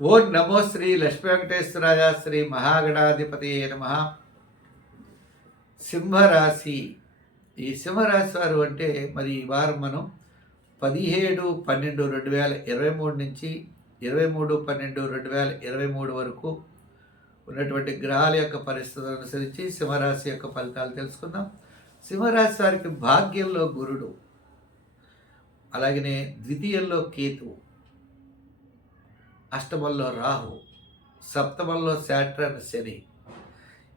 ఓం నమో శ్రీ లక్ష్మీ వెంకటేశ్వరాయ శ్రీ మహాగణాధిపతి నమ. సింహరాశి. ఈ సింహరాశి వారు అంటే మరి ఈ వారం మనం పదిహేడు పన్నెండు రెండు వేల ఇరవై మూడు నుంచి ఇరవై మూడు పన్నెండు రెండు వేల ఇరవై మూడు వరకు ఉన్నటువంటి గ్రహాల యొక్క పరిస్థితులను అనుసరించి సింహరాశి యొక్క ఫలితాలు తెలుసుకుందాం. సింహరాశి వారికి భాగ్యంలో గురుడు అలాగనే ద్వితీయంలో కేతువు. అష్టమంలో రాహు సప్తమంలో శాట్రన్ శని.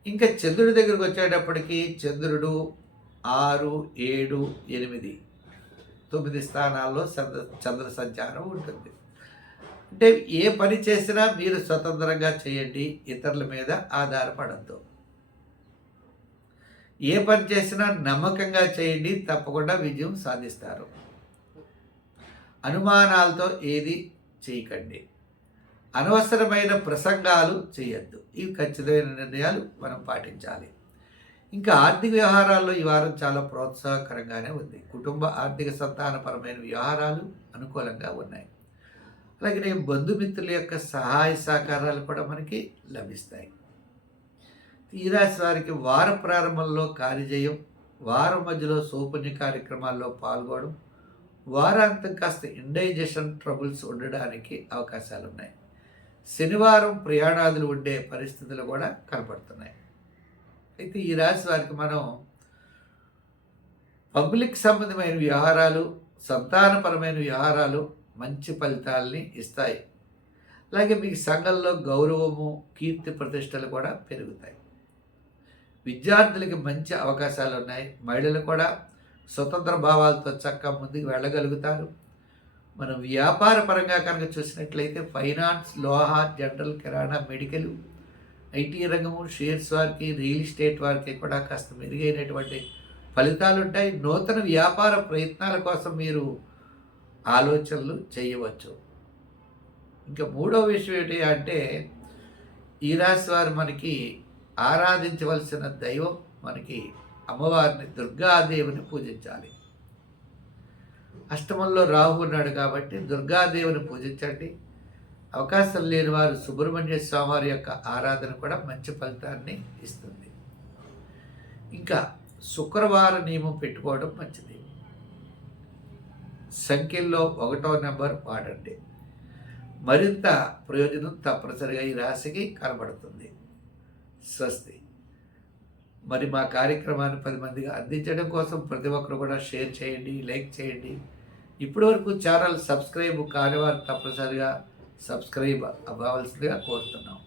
ఇంకా చంద్రుడి దగ్గరికి వచ్చేటప్పటికి చంద్రుడు ఆరు ఏడు ఎనిమిది. తొమ్మిది స్థానాల్లో చంద్ర చంద్ర సంచారం ఉంటుంది. అంటే ఏ పని చేసినా మీరు స్వతంత్రంగా చేయండి ఇతరుల మీద ఆధారపడద్దు. ఏ పని చేసినా నమ్మకంగా చేయండి తప్పకుండా విజయం సాధిస్తారు. అనుమానాలతో ఏది చేయకండి. అనవసరమైన ప్రసంగాలు చేయొద్దు. ఇవి ఖచ్చితమైన నిర్ణయాలు మనం పాటించాలి. ఇంకా ఆర్థిక వ్యవహారాల్లో ఈ వారం చాలా ప్రోత్సాహకరంగానే ఉంది. కుటుంబ ఆర్థిక సంతానపరమైన వ్యవహారాలు అనుకూలంగా ఉన్నాయి. అలాగే బంధుమిత్రుల యొక్క సహాయ సహకారాలు కూడా మనకి లభిస్తాయి. ఈ రాశి వారికి వార ప్రారంభంలో కార్యజయం వారం మధ్యలో సౌపుణ్య కార్యక్రమాల్లో పాల్గొనడం వారాంతం కాస్త ఇండైజెషన్ ట్రబుల్స్ ఉండడానికి అవకాశాలు ఉన్నాయి శనివారం ప్రయాణాదులు ఉండే పరిస్థితులు కూడా కనపడుతున్నాయి. అయితే ఈ రాశి వారికి మనం పబ్లిక్ సంబంధమైన వ్యవహారాలు సంతానపరమైన వ్యవహారాలు మంచి ఫలితాలని ఇస్తాయి. అలాగే మీకు సంఘంలో గౌరవము కీర్తి ప్రతిష్టలు కూడా పెరుగుతాయి. విద్యార్థులకి మంచి అవకాశాలు ఉన్నాయి. మహిళలు కూడా స్వతంత్ర భావాలతో చక్కగా ముందుకు వెళ్ళగలుగుతారు. మనం వ్యాపార పరంగా కనుక చూసినట్లయితే ఫైనాన్స్ లోహార్ జనరల్ కిరాణా మెడికల్ ఐటీ రంగము షేర్స్ వారికి రియల్ ఎస్టేట్ వారికి కూడా కాస్త మెరుగైనటువంటి ఫలితాలు ఉంటాయి నూతన వ్యాపార ప్రయత్నాల కోసం మీరు ఆలోచనలు చేయవచ్చు. ఇంకా మూడో విషయం ఏంటి అంటే ఈ రాశి వారు మనకి ఆరాధించవలసిన దైవం మనకి అమ్మవారిని దుర్గాదేవిని పూజించాలి. అష్టమంలో రాహు ఉన్నాడు కాబట్టి దుర్గాదేవిని పూజించండి. అవకాశం లేని వారు సుబ్రహ్మణ్య స్వామివారి యొక్క ఆరాధన కూడా మంచి ఫలితాన్ని ఇస్తుంది. ఇంకా శుక్రవార నియమం పెట్టుకోవడం మంచిది. సంఖ్యల్లో ఒకటో నెంబర్ వాడండి. మరింత ప్రయోజనం తప్పనిసరిగా ఈ రాశికి కనబడుతుంది. స్వస్తి. మరి మా కార్యక్రమాన్ని పది మందికి అందించడం కోసం ప్రతి ఒక్కరు కూడా షేర్ చేయండి లైక్ చేయండి. ఇప్పటి వరకు ఛానల్ సబ్స్క్రైబ్ కానివారు తప్పనిసరిగా సబ్స్క్రైబ్ అవ్వవలసిందిగా కోరుతున్నాం.